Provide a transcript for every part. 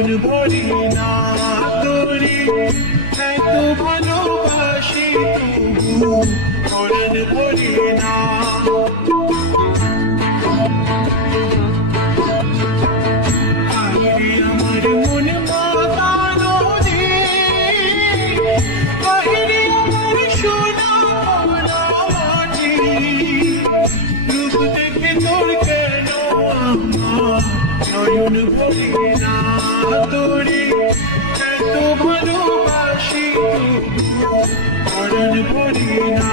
নয়ন ভরি না তোরে এত ভালোবাসি তবু নয়ন ভরি না। আমার মন মাতানো রে বাহিরে আমার সোনা ভোলা মাটি রূপ দেখে তোর কেন আমার নয়ন ভরি না তোরে এত ভালোবাসি তবু নয়ন ভরি না।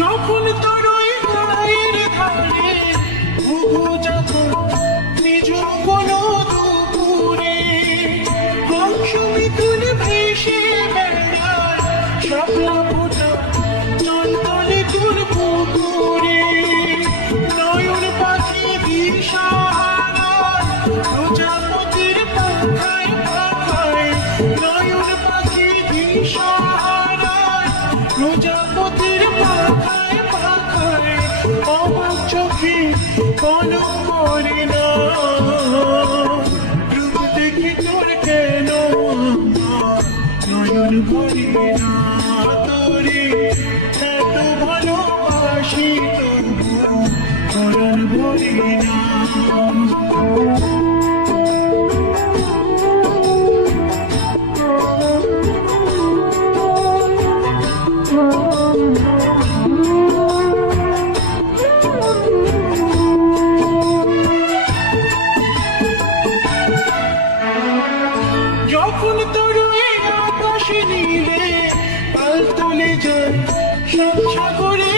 যখন তোর ওই গায়ের ধারে ঘুঘু যখন নিজ কোনো দুপুরে বংশ মিথুন ভেসে বেড়ায় শাপলা ফোটা চন্দনে তোর পুকুরে নয়ন পাখি দিশাহারায় প্রজাপতির পাখায় পাখায় নয়ন পাখি দিশাহারায় প্রজাপতির পাখায় পাখায় আমার চোখে কোনো মরে না রূপ দেখে তোর কেন আমার নয়ন ভরি না তোরে এত ভালোবাসি তবু নয়ন ভরি না। যখন তোর আকাশ নীলে পাল তুলে যায় সব সাগরে